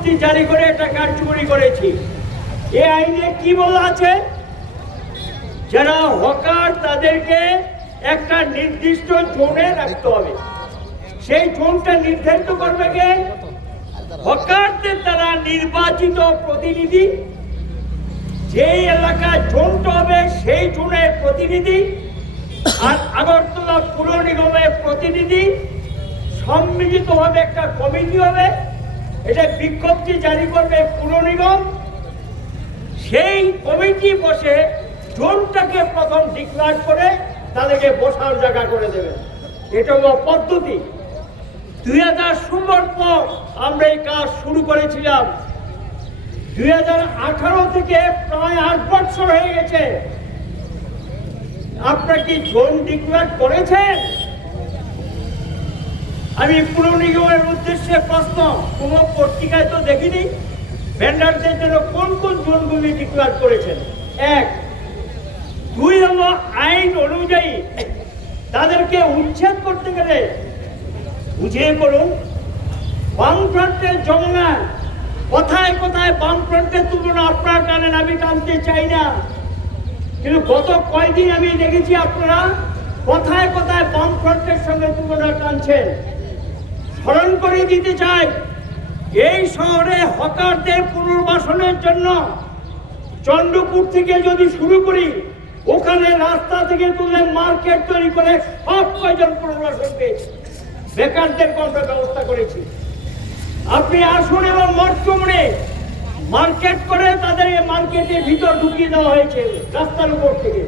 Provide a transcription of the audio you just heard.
বিজ্ঞপ্তি জারি করে এটা কার্যকরী করেছি। এই আইনে কি বলা আছে? যারা হকার তাদেরকে একটা নির্দিষ্ট জোনে রাখতে হবে। সেই জোনটা নির্ধারিত করবে কে? হকারদের দ্বারা নির্বাচিত প্রতিনিধি। যেই এলাকা জোনটা হবে সেই জোনের প্রতিনিধি আর আগরতলা পুর নিগমের প্রতিনিধি সম্মিলিতভাবে একটা কমিটি হবে। এটা বিজ্ঞপ্তি জারি করবে পুর নিগম। সেই কমিটি বসে জোনটাকে প্রথম ডিক্লার করে তাদেরকে বসার জায়গা করে দেবে। এটা হলো পদ্ধতি। 2016 পর আমরা এই কাজ শুরু করেছিলাম। 2018 থেকে প্রায় 8 বছর হয়ে গেছে। আপনারা কি জোন ডিক্লেয়ার করেছেন? আমি পুর নিগমের উদ্দেশ্যে প্রশ্ন, কোন পত্রিকায় তো দেখিনি ভেন্ডারদের জন্য কোন কোন জোনগুলি ডিক্লেয়ার করেছেন। 1, 2 হলো আইন অনুযায়ী তাদেরকে উচ্ছেদ করতে গেলে বুঝিয়ে করুন। বামফ্রন্টের জমনা কোথায় কোথায় বামফ্রন্টের তুলনা আপনারা টানেন, আমি টানতে চাই না, কিন্তু গত কয়েকদিন আমি দেখেছি আপনারা কোথায় কোথায় বামফ্রন্টের সঙ্গে তুলনা টানছেন। স্মরণ করে দিতে চাই, এই শহরে হকারদের পুনর্বাসনের জন্য চন্দ্রপুর থেকে যদি শুরু করি, ওখানে রাস্তা থেকে তুলে মার্কেট তৈরি করে সব কয়জন পুনর্বাসন পেয়েছে। বেকারদের আমরা ব্যবস্থা করেছি। আপনি আসুন এবং মঠচুমড়ে মার্কেট করে তাদের মার্কেটের ভিতর ঢুকিয়ে দেওয়া হয়েছে রাস্তার উপর থেকে।